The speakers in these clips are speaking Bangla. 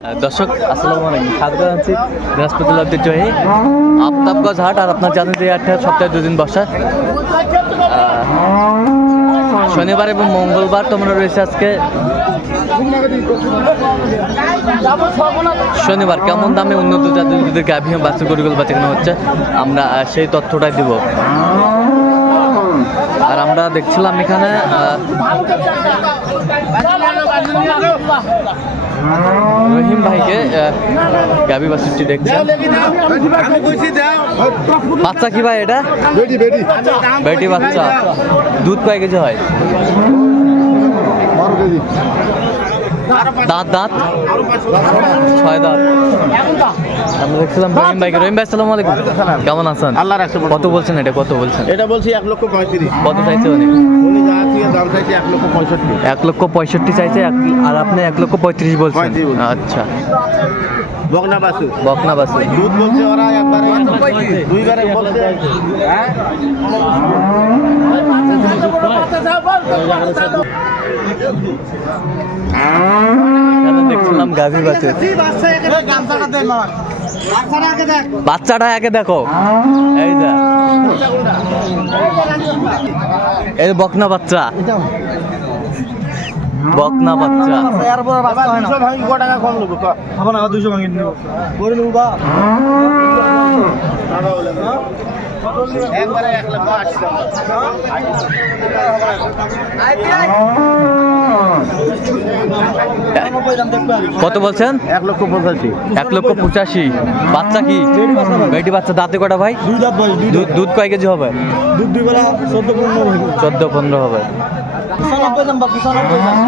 দর্শক, আসসালামু আলাইকুম। স্বাগত জানাচ্ছি আফতাবগঞ্জ হাট আর আপনার জানেন যে সপ্তাহে দুদিন বসা। শনিবার এবং মঙ্গলবার তোমরা রয়েছে আজকে। শনিবার কেমন দামে উন্নত জাতের গাভী বাচ্চা গরুগুলো বাচ্চানো হচ্ছে, আমরা সেই তথ্যটাই দিব। আমরা দেখছিলাম এখানে রহিম ভাইকে গাবি বাসুটি দেখছেন। বাচ্চা কি ভাই এটা? বেটি বেটি। বেটি বাচ্চা। দুধ কয় কেজি হয়? দাঁত দাঁত। ছয় দাঁত। আমরা দেখছিলাম রহিম ভাইকে। রহিম ভাই আসসালামু আলাইকুম। কেমন আছেন? আল্লাহ রাখছে কত বলছেন এটা? কত বলছেন? এটা বলছি এক লক্ষ পঁয়ত্রিশ। কত চাইছে উনি? উনি যা থেকে দাম চাইছে এক লক্ষ পঁয়ষট্টি। এক লক্ষ পঁয়ষট্টি চাইছে এক- আর আপনি এক লক্ষ পঁয়ত্রিশ বলছেন। আচ্ছা। বাসু বকনা বাসু দুধ বলছে ওরা একবারে দুইবারে বলছে। এখানে দেখছিলাম গাভী বাছুর বাচ্চাটা আগে দেখো। এই যা। এই বকনা বাচ্চা। বকনা বাচ্চা। একবারে এক লক্ষ আশি কত বলছেন? এক লক্ষ পঁচাশি। এক লক্ষ পঁচাশি। বাচ্চা কি? বেটি বাচ্চা দাঁতে কটা ভাই? দুধ কয় কেজি হবে? দুধ দুই বেলা চোদ্দ পনেরো চোদ্দ পনেরো হবে। পঁচানব্বই দাম বা পঁচানব্বই দাম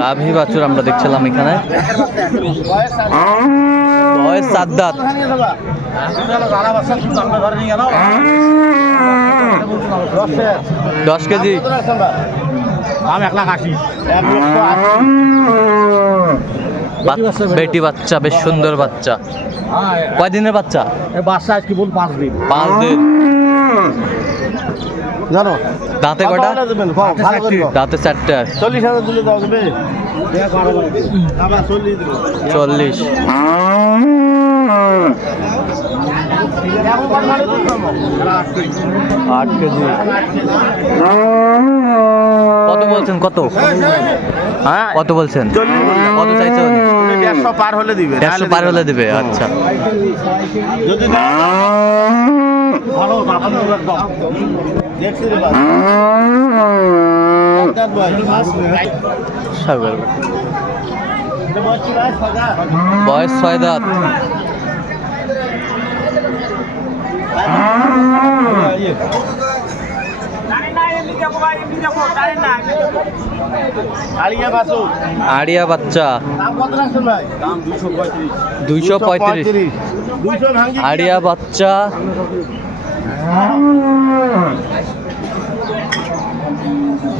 গাভী বাছুর আমরা দেখছিলাম এখানে। বয়স দশ কেজি। দাম এক লাখ আশি। বেটি বাচ্চা বেশ সুন্দর বাচ্চা। কয়দিনের বাচ্চা? বাচ্চা আজকে বল পাঁচ দিন। পাঁচ দিন। জানো? দাঁতে কটা? চল্লিশ দাঁতে চারটে। হাজার দিলে চল্লিশ আট কেজি। কত বলছেন কত? হ্যাঁ। কত বলছেন? চল্লিশ। কত চাইছে দেড়শো পার হলে দিবে দেড়শো পার হলে দেবে আচ্ছা। যদি বয়স ছয় দাঁত আড়িয়া বাচ্চা। দুইশো পঁয়ত্রিশ? আড়িয়া বাচ্চা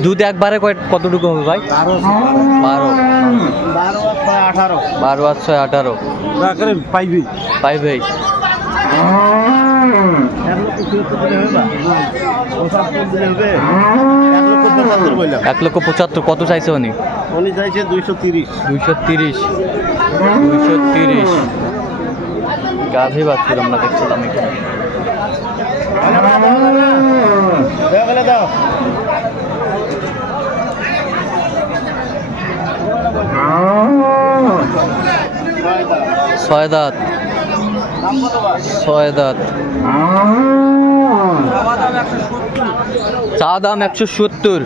দুধ একবারে কতটুকু হবে ভাই? বারো। বারো। আর ছয় আঠারো। বারো আর ছয় আঠারো। পাইবি। পাই ভাই এক লক্ষ? পঁচাত্তর। কত চাইছে উনি? উনি চাইছে দুইশো তিরিশ। দুইশো তিরিশ। দুইশো তিরিশ। গাভী বাছুর আমরা দেখছিলাম এখানে। ছয় দাঁত। ছয় দাঁত। চা দাম একশো সত্তর।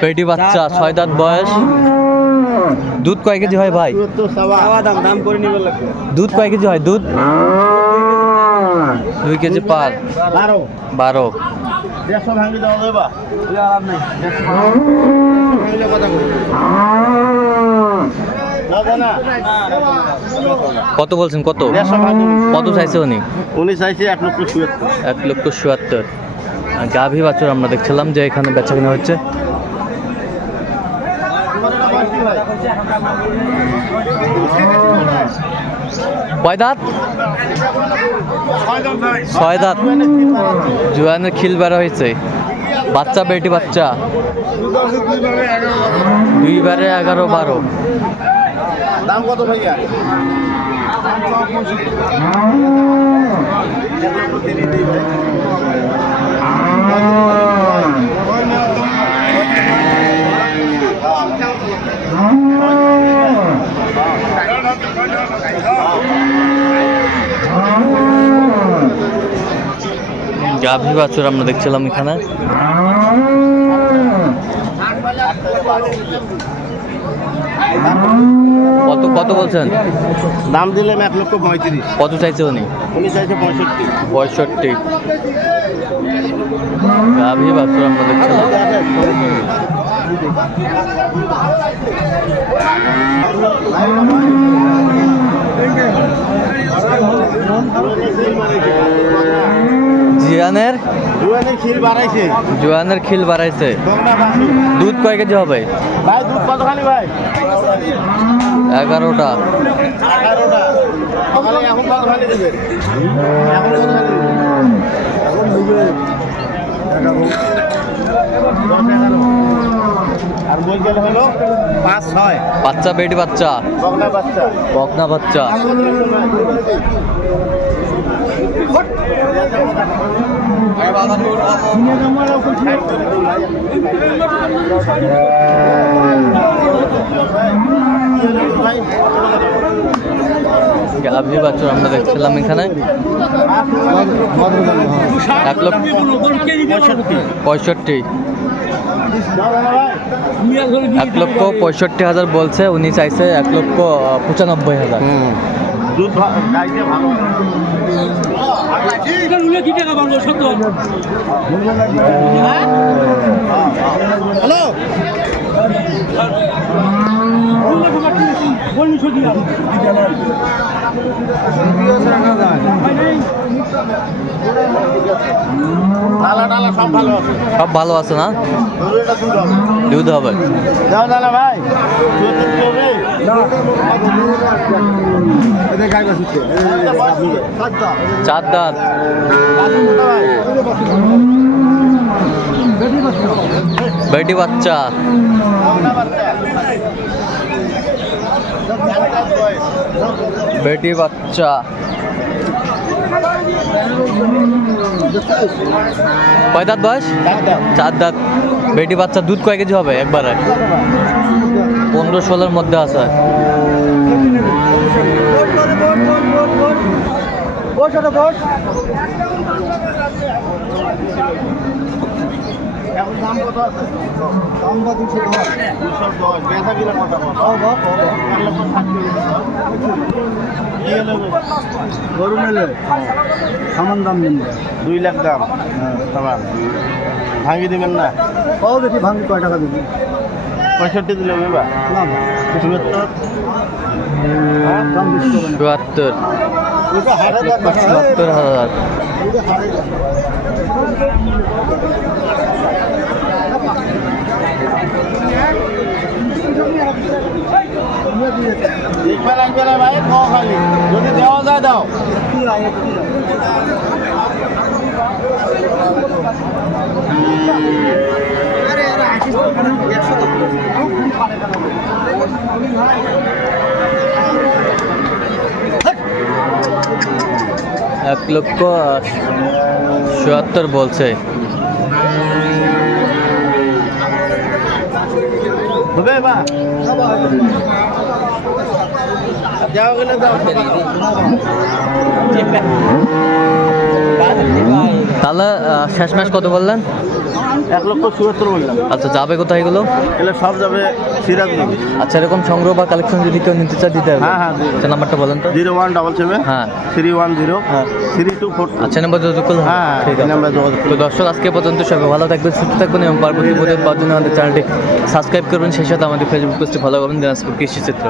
পেটি বাচ্চা ছয় দাঁত বয়স। দুধ কয় কেজি হয় ভাই? দুধ কয় কেজি হয়? দুধ? দুই কেজি পার। বারো। বারো। দেড়শো ভাঙি দেওয়া যাবে বা? কত বলছেন কত? কত চাইছে উনি? উনি চাইছে এক লক্ষ চুয়াত্তর। এক লক্ষ চুয়াত্তর। গাভী বাছুর আমরা দেখছিলাম যে এখানে বেচা কিনা হচ্ছে ভাই? কয় দাঁত ছয় দাঁত জুয়ানের খিল বেড়া হয়েছে। বাচ্চা বেটি বাচ্চা। দুই বারে এগারো বারো। দাম কত ভাইয়া? গাভী বাছুর আমরা দেখছিলাম এখানে। কত কত বলছেন? দাম দিলাম এক লক্ষ পঁয়ত্রিশ। কত চাইছে উনি? উনি চাইছে পঁয়ষট্টি। পঁয়ষট্টি। গাভী বাছুর আমরা দেখছিলাম। জিয়ানের? বাড়াইছে। জুয়ানের খিল বাড়াইছে। দুধ কয় কেজি হবে? ভাই দুধ কত ভাই? এগারোটা। এগারোটা। এখন হলো পাঁচ ছয়। বাচ্চা বেটি বাচ্চা? বগনা বাচ্চা। বকনা বাচ্চা। গাভী বাছুর আমরা দেখছিলাম এখানে। এক লক্ষ পঁয়ষট্টি। এক লক্ষ পঁয়ষট্টি হাজার বলছে উনি চাইছে এক লক্ষ পঁচানব্বই হাজার। দুধ ভালো। হ্যালো নালা নালা সব ভালো আছে না? দুধ হবে। ভাই চার দাঁত। বেটি বাচ্চা। বেটি বাচ্চা কয় দাঁত বয়স চার দাঁত বেটি বাচ্চা দুধ কয় কেজি হবে একবারে পনেরো ষোলোর মধ্যে আছে দাম কত আছে দাম বা দুশো দশ দুশো দশ বেচা কিনা কত গরু নিলে সামান দাম নেন দুই লাখ দাম। সমান ভাঙি দিবেন না? কও দেখি ভাঙি কয় টাকা দেবে? পঁয়ষট্টি দিলে বা না চুয়াত্তর? দাম বেশি করবেন চুয়াত্তর। চুয়াত্তর হাজার। দেখবে লাগবে না ভাই ক খালি এক লক্ষ চুয়াত্তর বলছে। হবে বা যাও গেলে তাহলে শেষ ম্যাচ কত বললেন? এক লক্ষ চুয়াত্তর বললাম। আচ্ছা যাবে কোথায় এগুলো? এগুলো সব যাবে সিরাজগঞ্জ। আচ্ছা এরকম সংগ্রহ বা কালেকশন যদি কেউ নিতে চায় দিতে হবে? হ্যাঁ, হ্যাঁ। আচ্ছা নাম্বারটা বলেন তো। জিরো ওয়ান ডাবল সেভেন হ্যাঁ। থ্রি ওয়ান জিরো হ্যাঁ। থ্রি টু ফোর আচ্ছা নাম্বার যোগাযোগ করলে হ্যাঁ, ঠিক আছে। নাম্বারে যোগাযোগ তো দর্শক আজকে পর্যন্ত সবাই ভালো থাকবেন সুস্থ থাকবেন এবং পরবর্তী ভিডিও পাওয়ার জন্য আমাদের চ্যানেলটি সাবস্ক্রাইব করবেন সেই সাথে আমাদের ফেসবুক পেজটি ফলো করবেন দিনাজপুর কৃষি চিত্র